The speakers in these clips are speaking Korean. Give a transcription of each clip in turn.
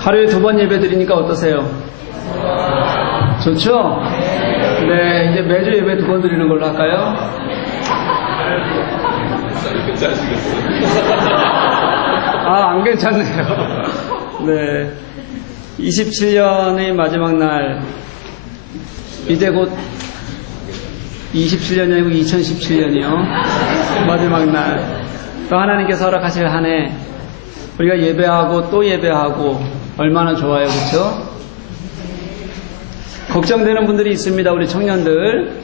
하루에 두 번 예배 드리니까 어떠세요? 좋죠? 네, 이제 매주 예배 두 번 드리는 걸로 할까요? 아, 안 괜찮네요. 네. 27년의 마지막 날, 이제 곧 27년이 아니고 2017년이요. 마지막 날. 또 하나님께서 허락하실 한 해, 우리가 예배하고 또 예배하고, 얼마나 좋아요, 그쵸? 걱정되는 분들이 있습니다, 우리 청년들.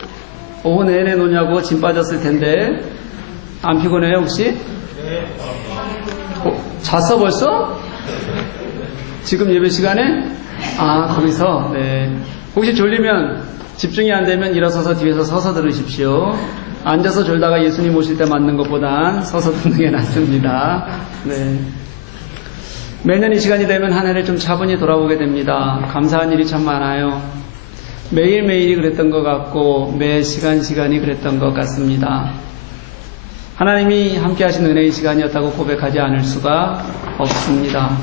오후 내내 노냐고 짐 빠졌을 텐데, 안 피곤해요, 혹시? 어, 잤어 벌써? 지금 예배 시간에? 아, 거기서? 네. 혹시 졸리면 집중이 안 되면 일어서서 뒤에서 서서 들으십시오. 앉아서 졸다가 예수님 오실 때 맞는 것보단 서서 듣는 게 낫습니다. 네. 매년 이 시간이 되면 한 해를 좀 차분히 돌아보게 됩니다. 감사한 일이 참 많아요. 매일매일이 그랬던 것 같고, 매 시간 시간이 그랬던 것 같습니다. 하나님이 함께 하신 은혜의 시간이었다고 고백하지 않을 수가 없습니다.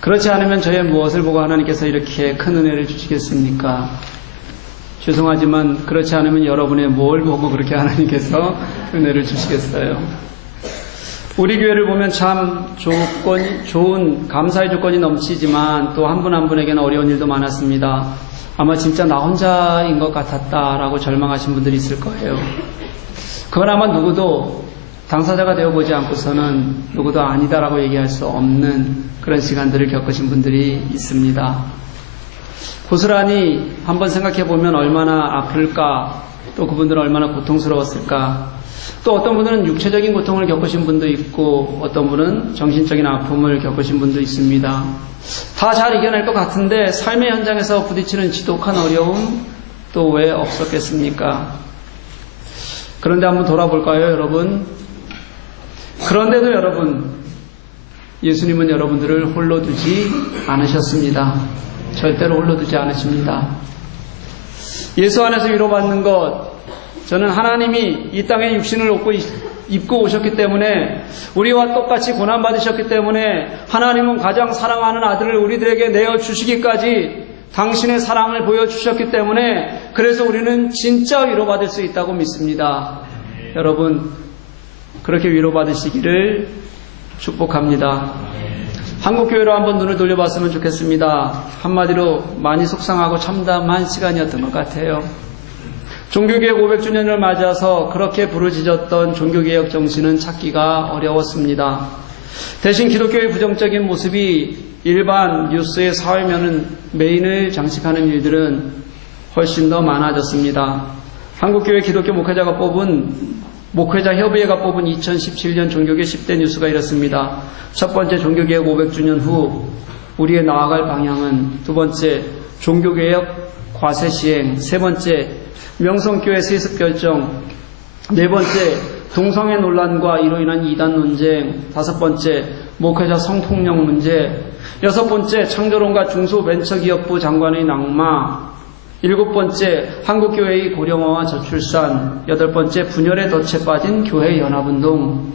그렇지 않으면 저의 무엇을 보고 하나님께서 이렇게 큰 은혜를 주시겠습니까? 죄송하지만 그렇지 않으면 여러분의 뭘 보고 그렇게 하나님께서 은혜를 주시겠어요? 우리 교회를 보면 참 조건이, 좋은 감사의 조건이 넘치지만 또 한분한 분에게는 어려운 일도 많았습니다. 아마 진짜 나 혼자인 것 같았다라고 절망하신 분들이 있을 거예요. 그건 아마 누구도 당사자가 되어보지 않고서는 누구도 아니다라고 얘기할 수 없는 그런 시간들을 겪으신 분들이 있습니다. 고스란히 한번 생각해 보면 얼마나 아플까, 또 그분들은 얼마나 고통스러웠을까, 또 어떤 분들은 육체적인 고통을 겪으신 분도 있고, 어떤 분은 정신적인 아픔을 겪으신 분도 있습니다. 다 잘 이겨낼 것 같은데, 삶의 현장에서 부딪히는 지독한 어려움, 또 왜 없었겠습니까? 그런데 한번 돌아볼까요, 여러분? 그런데도 여러분, 예수님은 여러분들을 홀로 두지 않으셨습니다. 절대로 홀로 두지 않으십니다. 예수 안에서 위로받는 것, 저는 하나님이 이 땅에 육신을 얻고 입고 오셨기 때문에 우리와 똑같이 고난 받으셨기 때문에 하나님은 가장 사랑하는 아들을 우리들에게 내어 주시기까지 당신의 사랑을 보여 주셨기 때문에 그래서 우리는 진짜 위로받을 수 있다고 믿습니다. 여러분, 그렇게 위로받으시기를 축복합니다. 한국교회로 한번 눈을 돌려봤으면 좋겠습니다. 한마디로 많이 속상하고 참담한 시간이었던 것 같아요. 종교개혁 500주년을 맞아서 그렇게 부르짖었던 종교개혁 정신은 찾기가 어려웠습니다. 대신 기독교의 부정적인 모습이 일반 뉴스의 사회면은 메인을 장식하는 일들은 훨씬 더 많아졌습니다. 한국교회 기독교 목회자가 뽑은 목회자 협의회가 뽑은 2017년 종교계 10대 뉴스가 이렇습니다. 첫 번째 종교개혁 500주년 후 우리의 나아갈 방향은 두 번째 종교개혁 과세 시행 세 번째 명성교회 세습 결정 네 번째 동성애 논란과 이로 인한 이단 논쟁 다섯 번째 목회자 성폭력 문제 여섯 번째 창조론과 중소벤처기업부 장관의 낙마 일곱 번째 한국교회의 고령화와 저출산 여덟 번째 분열의 덫에 빠진 교회 연합운동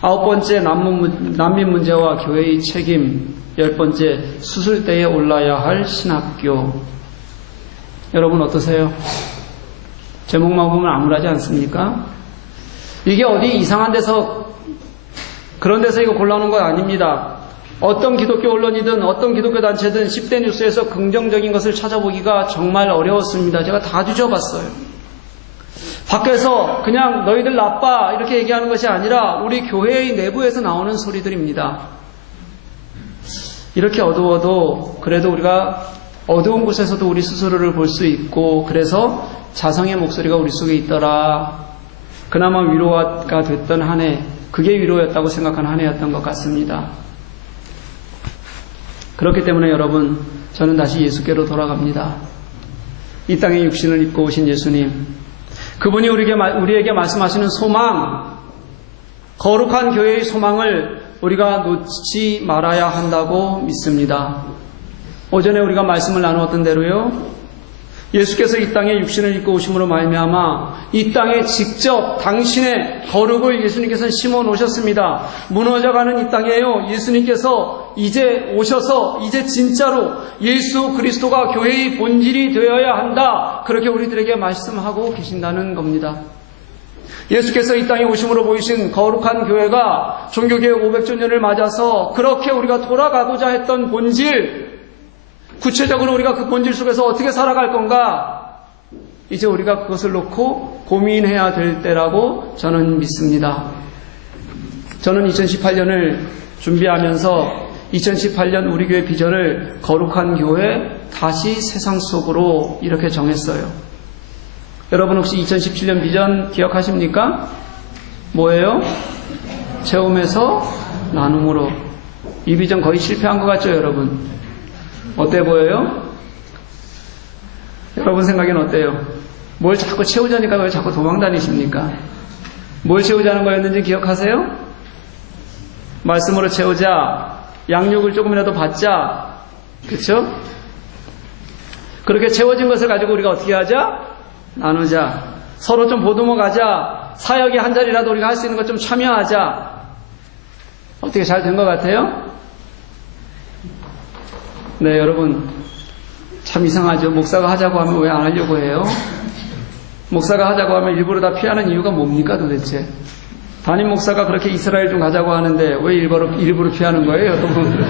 아홉 번째 난민, 문제와 교회의 책임 열 번째 수술대에 올라야 할 신학교 여러분 어떠세요? 제목만 보면 암울하지 않습니까? 이게 어디 이상한 데서 그런 데서 이거 골라놓은 거 아닙니다. 어떤 기독교 언론이든 어떤 기독교 단체든 10대 뉴스에서 긍정적인 것을 찾아보기가 정말 어려웠습니다. 제가 다 뒤져봤어요. 밖에서 그냥 너희들 나빠 이렇게 얘기하는 것이 아니라 우리 교회의 내부에서 나오는 소리들입니다. 이렇게 어두워도 그래도 우리가 어두운 곳에서도 우리 스스로를 볼 수 있고 그래서 자성의 목소리가 우리 속에 있더라. 그나마 위로가 됐던 한 해, 그게 위로였다고 생각한 한 해였던 것 같습니다. 그렇기 때문에 여러분, 저는 다시 예수께로 돌아갑니다. 이 땅에 육신을 입고 오신 예수님, 그분이 우리에게, 우리에게 말씀하시는 소망, 거룩한 교회의 소망을 우리가 놓지 말아야 한다고 믿습니다. 오전에 우리가 말씀을 나누었던 대로요, 예수께서 이 땅에 육신을 입고 오심으로 말미암아 이 땅에 직접 당신의 거룩을 예수님께서 심어 놓으셨습니다. 무너져가는 이 땅에요. 예수님께서 이제 오셔서 이제 진짜로 예수 그리스도가 교회의 본질이 되어야 한다. 그렇게 우리들에게 말씀하고 계신다는 겁니다. 예수께서 이 땅에 오심으로 보이신 거룩한 교회가 종교개혁 500주년을 맞아서 그렇게 우리가 돌아가고자 했던 본질, 구체적으로 우리가 그 본질 속에서 어떻게 살아갈 건가? 이제 우리가 그것을 놓고 고민해야 될 때라고 저는 믿습니다. 저는 2018년을 준비하면서 2018년 우리 교회 비전을 거룩한 교회 다시 세상 속으로 이렇게 정했어요. 여러분 혹시 2017년 비전 기억하십니까? 뭐예요? 체험에서 나눔으로. 이 비전 거의 실패한 것 같죠, 여러분? 어때 보여요? 여러분 생각엔 어때요? 뭘 자꾸 채우자니까 왜 자꾸 도망 다니십니까? 뭘 채우자는 거였는지 기억하세요? 말씀으로 채우자, 양육을 조금이라도 받자, 그쵸? 그렇게 채워진 것을 가지고 우리가 어떻게 하자? 나누자. 서로 좀 보듬어 가자. 사역에 한 자리라도 우리가 할 수 있는 것 좀 참여하자. 어떻게 잘 된 것 같아요? 네, 여러분. 참 이상하죠. 목사가 하자고 하면 왜 안 하려고 해요? 목사가 하자고 하면 일부러 다 피하는 이유가 뭡니까 도대체? 담임 목사가 그렇게 이스라엘 좀 가자고 하는데 왜 일부러, 일부러 피하는 거예요, 여러분?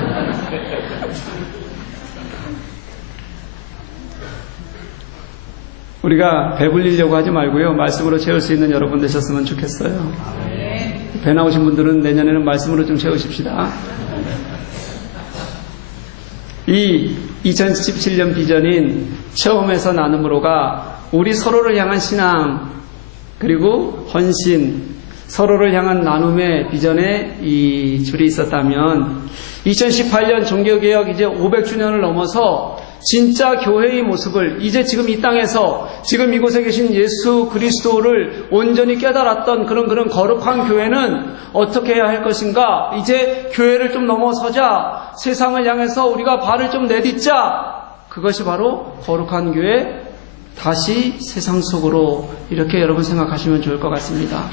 우리가 배불리려고 하지 말고요. 말씀으로 채울 수 있는 여러분 되셨으면 좋겠어요. 배 나오신 분들은 내년에는 말씀으로 좀 채우십시다. 이 2017년 비전인 처음에서 나눔으로가 우리 서로를 향한 신앙 그리고 헌신 서로를 향한 나눔의 비전에 이 줄이 있었다면 2018년 종교개혁 이제 500주년을 넘어서 진짜 교회의 모습을 이제 지금 이 땅에서 지금 이곳에 계신 예수 그리스도를 온전히 깨달았던 그런 그런 거룩한 교회는 어떻게 해야 할 것인가? 이제 교회를 좀 넘어서자 세상을 향해서 우리가 발을 좀 내딛자 그것이 바로 거룩한 교회 다시 세상 속으로 이렇게 여러분 생각하시면 좋을 것 같습니다.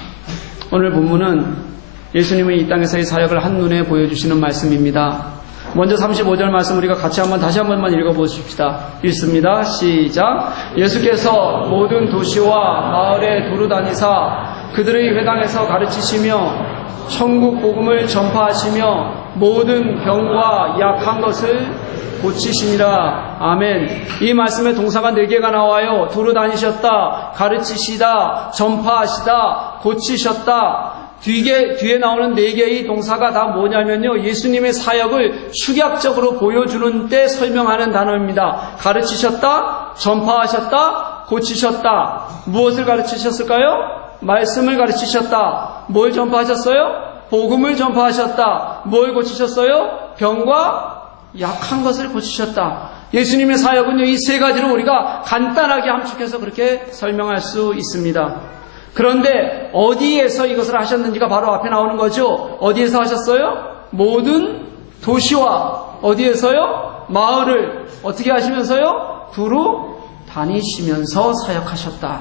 오늘 본문은 예수님의 이 땅에서의 사역을 한눈에 보여주시는 말씀입니다. 먼저 35절 말씀 우리가 같이 한번 다시 한 번만 읽어보십시다. 읽습니다. 시작. 예수께서 모든 도시와 마을에 두루 다니사 그들의 회당에서 가르치시며 천국 복음을 전파하시며 모든 병과 약한 것을 고치시니라. 아멘. 이 말씀에 동사가 네 개가 나와요. 두루 다니셨다, 가르치시다, 전파하시다, 고치셨다. 뒤에, 뒤에 나오는 네 개의 동사가 다 뭐냐면요. 예수님의 사역을 축약적으로 보여주는 때 설명하는 단어입니다. 가르치셨다, 전파하셨다, 고치셨다. 무엇을 가르치셨을까요? 말씀을 가르치셨다. 뭘 전파하셨어요? 복음을 전파하셨다. 뭘 고치셨어요? 병과 약한 것을 고치셨다. 예수님의 사역은요, 이 세 가지로 우리가 간단하게 함축해서 그렇게 설명할 수 있습니다. 그런데 어디에서 이것을 하셨는지가 바로 앞에 나오는 거죠. 어디에서 하셨어요? 모든 도시와 어디에서요? 마을을 어떻게 하시면서요? 두루 다니시면서 사역하셨다.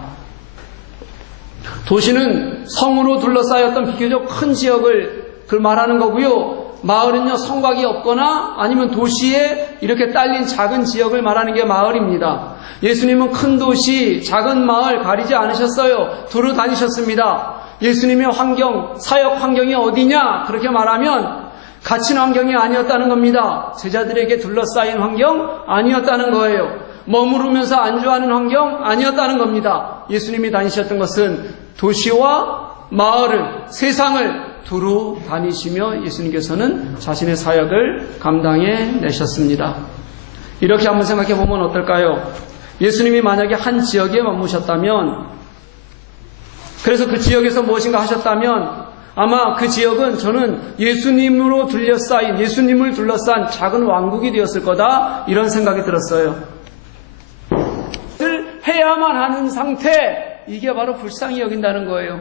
도시는 성으로 둘러싸였던 비교적 큰 지역을 그 말하는 거고요. 마을은요, 성곽이 없거나 아니면 도시에 이렇게 딸린 작은 지역을 말하는 게 마을입니다. 예수님은 큰 도시, 작은 마을 가리지 않으셨어요. 두루 다니셨습니다. 예수님의 환경, 사역 환경이 어디냐? 그렇게 말하면 갇힌 환경이 아니었다는 겁니다. 제자들에게 둘러싸인 환경 아니었다는 거예요. 머무르면서 안주하는 환경 아니었다는 겁니다. 예수님이 다니셨던 것은 도시와 마을을, 세상을 두루 다니시며 예수님께서는 자신의 사역을 감당해 내셨습니다. 이렇게 한번 생각해 보면 어떨까요? 예수님이 만약에 한 지역에 머무셨다면, 그래서 그 지역에서 무엇인가 하셨다면, 아마 그 지역은 저는 예수님으로 둘러싸인, 예수님을 둘러싼 작은 왕국이 되었을 거다, 이런 생각이 들었어요. 해야만 하는 상태, 이게 바로 불쌍히 여긴다는 거예요.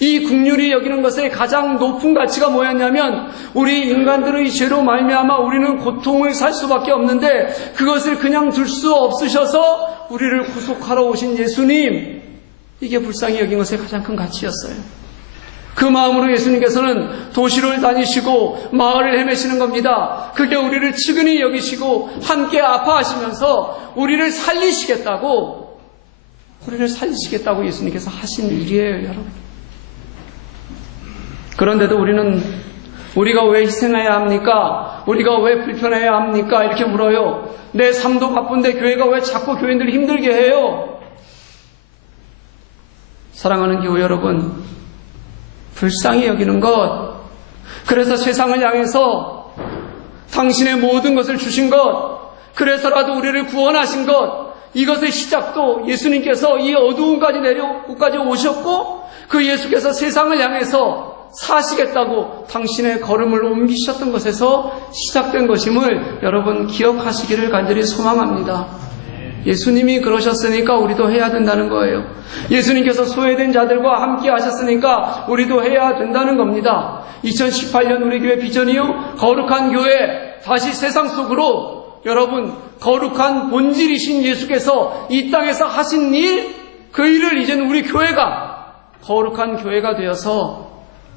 이 국률이 여기는 것의 가장 높은 가치가 뭐였냐면 우리 인간들의 죄로 말미암아 우리는 고통을 살 수밖에 없는데 그것을 그냥 둘 수 없으셔서 우리를 구속하러 오신 예수님, 이게 불쌍히 여긴 것의 가장 큰 가치였어요. 그 마음으로 예수님께서는 도시를 다니시고 마을을 헤매시는 겁니다. 그게 우리를 측은히 여기시고 함께 아파하시면서 우리를 살리시겠다고, 우리를 살리시겠다고 예수님께서 하신 일이에요, 여러분. 그런데도 우리는 우리가 왜 희생해야 합니까? 우리가 왜 불편해야 합니까? 이렇게 물어요. 내 삶도 바쁜데 교회가 왜 자꾸 교인들을 힘들게 해요? 사랑하는 교회 여러분, 불쌍히 여기는 것, 그래서 세상을 향해서 당신의 모든 것을 주신 것, 그래서라도 우리를 구원하신 것, 이것의 시작도 예수님께서 이 어두움까지 내려, 끝까지 오셨고, 그 예수께서 세상을 향해서 사시겠다고 당신의 걸음을 옮기셨던 것에서 시작된 것임을 여러분 기억하시기를 간절히 소망합니다. 예수님이 그러셨으니까 우리도 해야 된다는 거예요. 예수님께서 소외된 자들과 함께 하셨으니까 우리도 해야 된다는 겁니다. 2018년 우리 교회 비전이요. 거룩한 교회 다시 세상 속으로 여러분 거룩한 본질이신 예수께서 이 땅에서 하신 일, 그 일을 이제는 우리 교회가 거룩한 교회가 되어서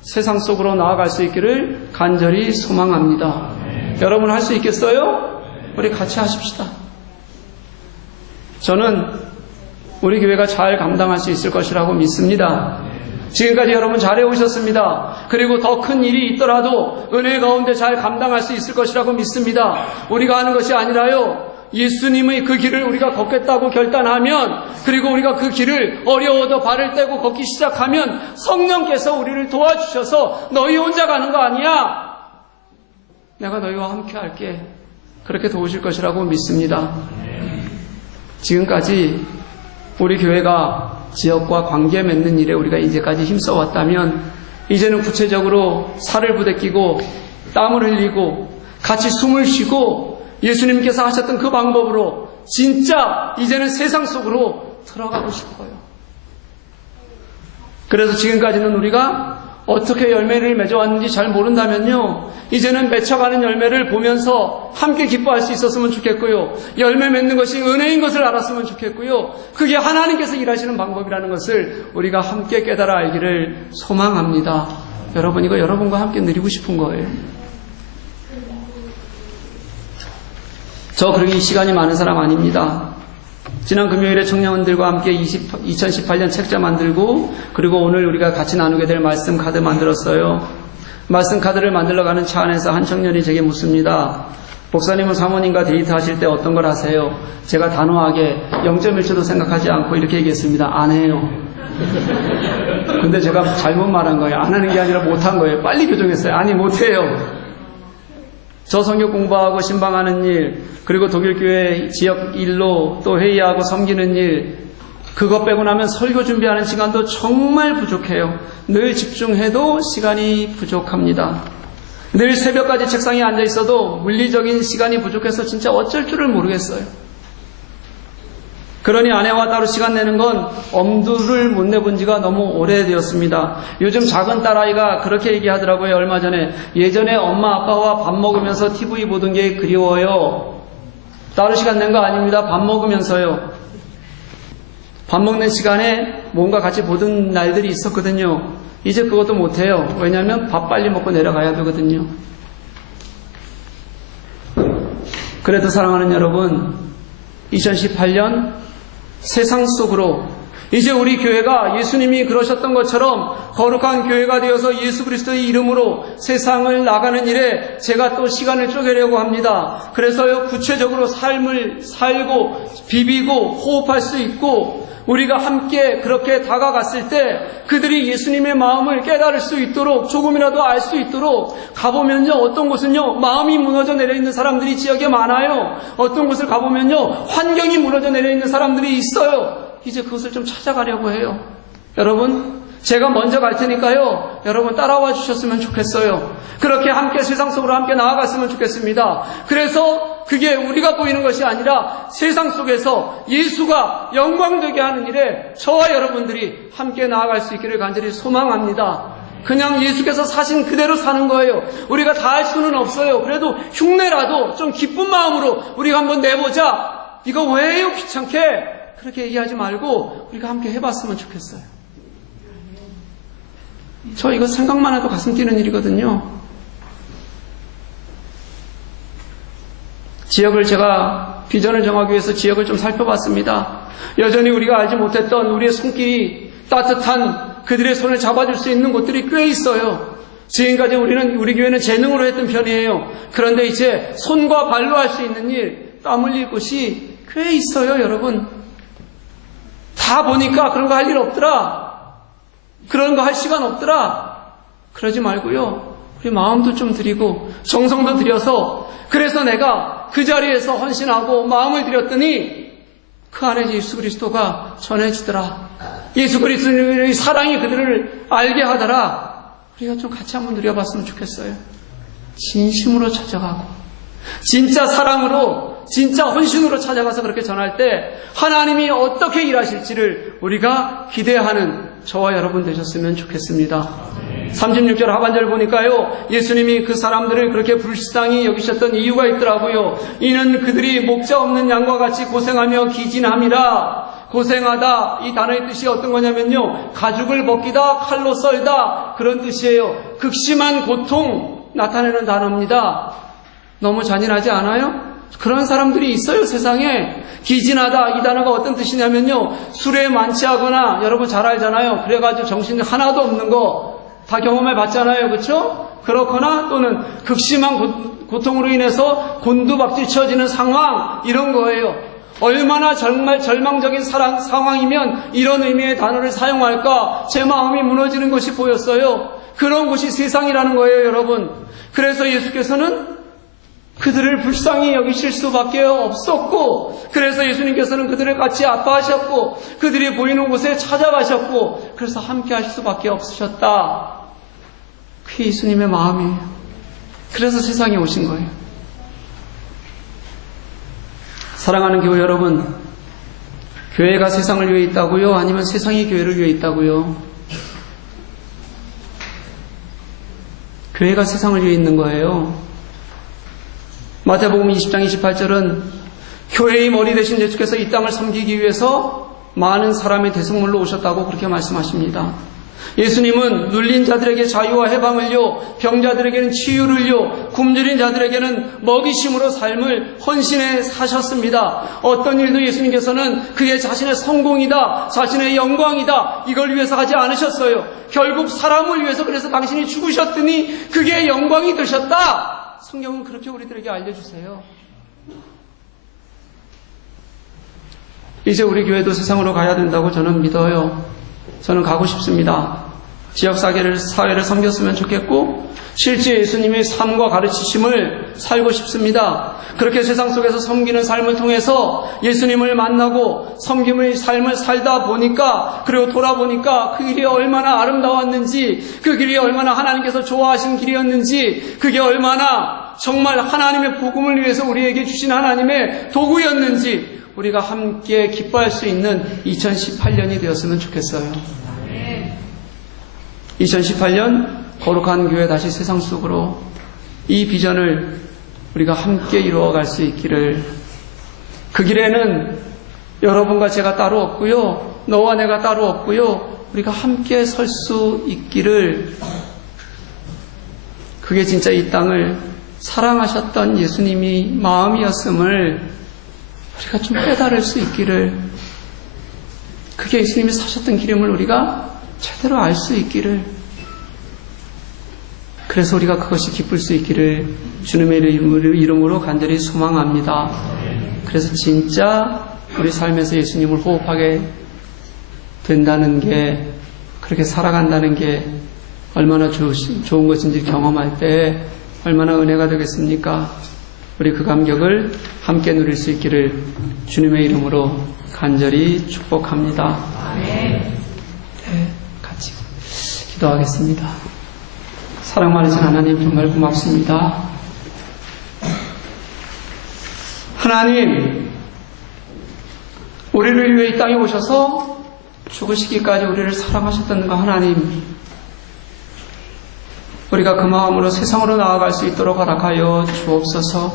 세상 속으로 나아갈 수 있기를 간절히 소망합니다. 여러분 할 수 있겠어요? 우리 같이 하십시다. 저는 우리 교회가 잘 감당할 수 있을 것이라고 믿습니다. 지금까지 여러분 잘해 오셨습니다. 그리고 더 큰 일이 있더라도 은혜 가운데 잘 감당할 수 있을 것이라고 믿습니다. 우리가 하는 것이 아니라요. 예수님의 그 길을 우리가 걷겠다고 결단하면 그리고 우리가 그 길을 어려워도 발을 떼고 걷기 시작하면 성령께서 우리를 도와주셔서 너희 혼자 가는 거 아니야. 내가 너희와 함께 할게. 그렇게 도우실 것이라고 믿습니다. 지금까지 우리 교회가 지역과 관계 맺는 일에 우리가 이제까지 힘써 왔다면 이제는 구체적으로 살을 부대끼고 땀을 흘리고 같이 숨을 쉬고 예수님께서 하셨던 그 방법으로 진짜 이제는 세상 속으로 들어가고 싶어요. 그래서 지금까지는 우리가 어떻게 열매를 맺어왔는지 잘 모른다면요. 이제는 맺혀가는 열매를 보면서 함께 기뻐할 수 있었으면 좋겠고요. 열매 맺는 것이 은혜인 것을 알았으면 좋겠고요. 그게 하나님께서 일하시는 방법이라는 것을 우리가 함께 깨달아 알기를 소망합니다. 여러분, 이거 여러분과 함께 누리고 싶은 거예요. 저 그렇게 시간이 많은 사람 아닙니다. 지난 금요일에 청년들과 함께 20, 2018년 책자 만들고 그리고 오늘 우리가 같이 나누게 될 말씀 카드 만들었어요. 말씀 카드를 만들러 가는 차 안에서 한 청년이 제게 묻습니다. 목사님은 사모님과 데이트하실 때 어떤 걸 하세요? 제가 단호하게 0.1초도 생각하지 않고 이렇게 얘기했습니다. 안 해요. 근데 제가 잘못 말한 거예요. 안 하는 게 아니라 못한 거예요. 빨리 교정했어요. 아니 못해요. 저 성경 공부하고 신방하는 일, 그리고 독일교회 지역 일로 또 회의하고 섬기는 일, 그것 빼고 나면 설교 준비하는 시간도 정말 부족해요. 늘 집중해도 시간이 부족합니다. 늘 새벽까지 책상에 앉아 있어도 물리적인 시간이 부족해서 진짜 어쩔 줄을 모르겠어요. 그러니 아내와 따로 시간 내는 건 엄두를 못 내본 지가 너무 오래되었습니다. 요즘 작은 딸아이가 그렇게 얘기하더라고요, 얼마 전에. 예전에 엄마, 아빠와 밥 먹으면서 TV 보던 게 그리워요. 따로 시간 낸 거 아닙니다. 밥 먹으면서요. 밥 먹는 시간에 뭔가 같이 보던 날들이 있었거든요. 이제 그것도 못해요. 왜냐하면 밥 빨리 먹고 내려가야 되거든요. 그래도 사랑하는 여러분, 2018년 세상 속으로 이제 우리 교회가 예수님이 그러셨던 것처럼 거룩한 교회가 되어서 예수 그리스도의 이름으로 세상을 나가는 일에 제가 또 시간을 쪼개려고 합니다. 그래서요 구체적으로 삶을 살고 비비고 호흡할 수 있고 우리가 함께 그렇게 다가갔을 때 그들이 예수님의 마음을 깨달을 수 있도록 조금이라도 알 수 있도록 가보면요 어떤 곳은요 마음이 무너져 내려 있는 사람들이 지역에 많아요 어떤 곳을 가보면요 환경이 무너져 내려 있는 사람들이 있어요 이제 그것을 좀 찾아가려고 해요 여러분 제가 먼저 갈 테니까요 여러분 따라와 주셨으면 좋겠어요 그렇게 함께 세상 속으로 함께 나아갔으면 좋겠습니다 그래서 그게 우리가 보이는 것이 아니라 세상 속에서 예수가 영광되게 하는 일에 저와 여러분들이 함께 나아갈 수 있기를 간절히 소망합니다. 그냥 예수께서 사신 그대로 사는 거예요. 우리가 다 할 수는 없어요. 그래도 흉내라도 좀 기쁜 마음으로 우리가 한번 내보자. 이거 왜요? 귀찮게. 그렇게 얘기하지 말고 우리가 함께 해봤으면 좋겠어요. 저 이거 생각만 해도 가슴 뛰는 일이거든요. 지역을 제가 비전을 정하기 위해서 지역을 좀 살펴봤습니다. 여전히 우리가 알지 못했던 우리의 손길이 따뜻한 그들의 손을 잡아줄 수 있는 곳들이 꽤 있어요. 지금까지 우리는 우리 교회는 재능으로 했던 편이에요. 그런데 이제 손과 발로 할 수 있는 일, 땀 흘릴 곳이 꽤 있어요, 여러분. 다 보니까 그런 거 할 일 없더라. 그런 거 할 시간 없더라. 그러지 말고요. 우리 마음도 좀 드리고 정성도 들여서 그래서 내가 그 자리에서 헌신하고 마음을 들였더니 그 안에 예수 그리스도가 전해지더라. 예수 그리스도의 사랑이 그들을 알게 하더라. 우리가 좀 같이 한번 누려봤으면 좋겠어요. 진심으로 찾아가고 진짜 사랑으로 진짜 헌신으로 찾아가서 그렇게 전할 때 하나님이 어떻게 일하실지를 우리가 기대하는 저와 여러분 되셨으면 좋겠습니다. 36절 하반절 보니까요, 예수님이 그 사람들을 그렇게 불쌍히 여기셨던 이유가 있더라고요. 이는 그들이 목자 없는 양과 같이 고생하며 기진함이라. 고생하다 이 단어의 뜻이 어떤 거냐면요 가죽을 벗기다 칼로 썰다 그런 뜻이에요 극심한 고통 나타내는 단어입니다 너무 잔인하지 않아요? 그런 사람들이 있어요 세상에. 기진하다 이 단어가 어떤 뜻이냐면요. 술에 만취하거나 여러분 잘 알잖아요. 그래가지고 정신이 하나도 없는 거 다 경험해 봤잖아요. 그렇죠? 그렇거나 또는 극심한 고, 고통으로 인해서 곤두박질 쳐지는 상황 이런 거예요. 얼마나 정말 절망적인 사랑, 상황이면 이런 의미의 단어를 사용할까? 제 마음이 무너지는 것이 보였어요. 그런 곳이 세상이라는 거예요 여러분. 그래서 예수께서는 그들을 불쌍히 여기실 수밖에 없었고, 그래서 예수님께서는 그들을 같이 아파하셨고, 그들이 보이는 곳에 찾아가셨고, 그래서 함께 하실 수밖에 없으셨다. 그게 예수님의 마음이에요. 그래서 세상에 오신 거예요. 사랑하는 교회 여러분, 교회가 세상을 위해 있다고요? 아니면 세상이 교회를 위해 있다고요? 교회가 세상을 위해 있는 거예요. 마태복음 20장 28절은 교회의 머리 대신 예수께서 이 땅을 섬기기 위해서 많은 사람의 대성물로 오셨다고 그렇게 말씀하십니다. 예수님은 눌린 자들에게 자유와 해방을요, 병자들에게는 치유를요, 굶주린 자들에게는 먹이심으로 삶을 헌신해 사셨습니다. 어떤 일도 예수님께서는 그의 자신의 성공이다, 자신의 영광이다, 이걸 위해서 하지 않으셨어요. 결국 사람을 위해서 그래서 당신이 죽으셨더니 그게 영광이 되셨다. 성경은 그렇게 우리들에게 알려주세요. 이제 우리 교회도 세상으로 가야 된다고 저는 믿어요. 저는 가고 싶습니다. 지역 사회를, 사회를 섬겼으면 좋겠고, 실제 예수님의 삶과 가르치심을 살고 싶습니다. 그렇게 세상 속에서 섬기는 삶을 통해서 예수님을 만나고 섬김의 삶을 살다 보니까, 그리고 돌아보니까 그 길이 얼마나 아름다웠는지, 그 길이 얼마나 하나님께서 좋아하신 길이었는지, 그게 얼마나 정말 하나님의 복음을 위해서 우리에게 주신 하나님의 도구였는지, 우리가 함께 기뻐할 수 있는 2018년이 되었으면 좋겠어요. 2018년 거룩한 교회 다시 세상 속으로 이 비전을 우리가 함께 이루어갈 수 있기를 그 길에는 여러분과 제가 따로 없고요. 너와 내가 따로 없고요. 우리가 함께 설 수 있기를 그게 진짜 이 땅을 사랑하셨던 예수님이 마음이었음을 우리가 좀 깨달을 수 있기를 그게 예수님이 사셨던 길임을 우리가 제대로 알 수 있기를 그래서 우리가 그것이 기쁠 수 있기를 주님의 이름으로 간절히 소망합니다. 그래서 진짜 우리 삶에서 예수님을 호흡하게 된다는 게 그렇게 살아간다는 게 얼마나 좋은 것인지 경험할 때 얼마나 은혜가 되겠습니까? 우리 그 감격을 함께 누릴 수 있기를 주님의 이름으로 간절히 축복합니다. 네, 같이 기도하겠습니다. 사랑 많으신 하나님 정말 고맙습니다. 하나님, 우리를 위해 이 땅에 오셔서 죽으시기까지 우리를 사랑하셨던 그 하나님, 우리가 그 마음으로 세상으로 나아갈 수 있도록 허락하여 주옵소서.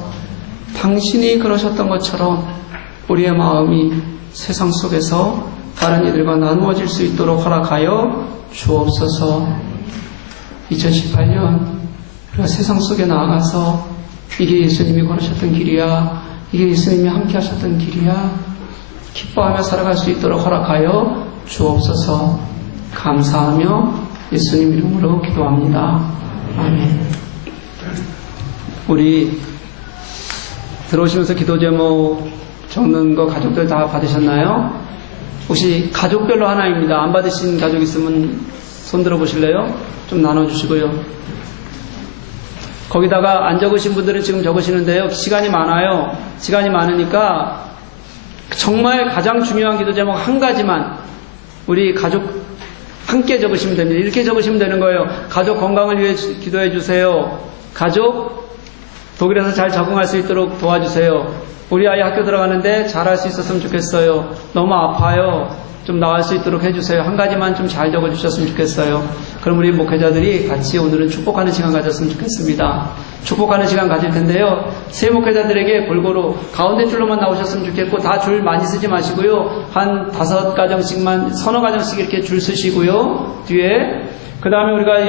당신이 그러셨던 것처럼 우리의 마음이 세상 속에서 다른 이들과 나누어질 수 있도록 허락하여 주옵소서 2018년 우리가 세상 속에 나아가서 이게 예수님이 걸으셨던 길이야 이게 예수님이 함께 하셨던 길이야 기뻐하며 살아갈 수 있도록 허락하여 주옵소서 감사하며 예수님 이름으로 기도합니다. 아멘. 우리 들어오시면서 기도 제목 적는 거 가족들 다 받으셨나요? 혹시 가족별로 하나입니다. 안 받으신 가족 있으면 손 들어 보실래요? 좀 나눠 주시고요. 거기다가 안 적으신 분들은 지금 적으시는데요. 시간이 많아요. 시간이 많으니까 정말 가장 중요한 기도 제목 한 가지만 우리 가족 함께 적으시면 됩니다. 이렇게 적으시면 되는 거예요. 가족 건강을 위해 주- 기도해 주세요. 가족 독일에서 잘 적응할 수 있도록 도와주세요. 우리 아이 학교 들어가는데 잘할 수 있었으면 좋겠어요. 너무 아파요. 좀 나을 수 있도록 해주세요. 한 가지만 좀 잘 적어주셨으면 좋겠어요. 그럼 우리 목회자들이 같이 오늘은 축복하는 시간 가졌으면 좋겠습니다. 축복하는 시간 가질 텐데요. 세 목회자들에게 골고루 가운데 줄로만 나오셨으면 좋겠고 다 줄 많이 쓰지 마시고요. 한 다섯 가정씩만 서너 가정씩 이렇게 줄 쓰시고요. 뒤에 그 다음에 우리가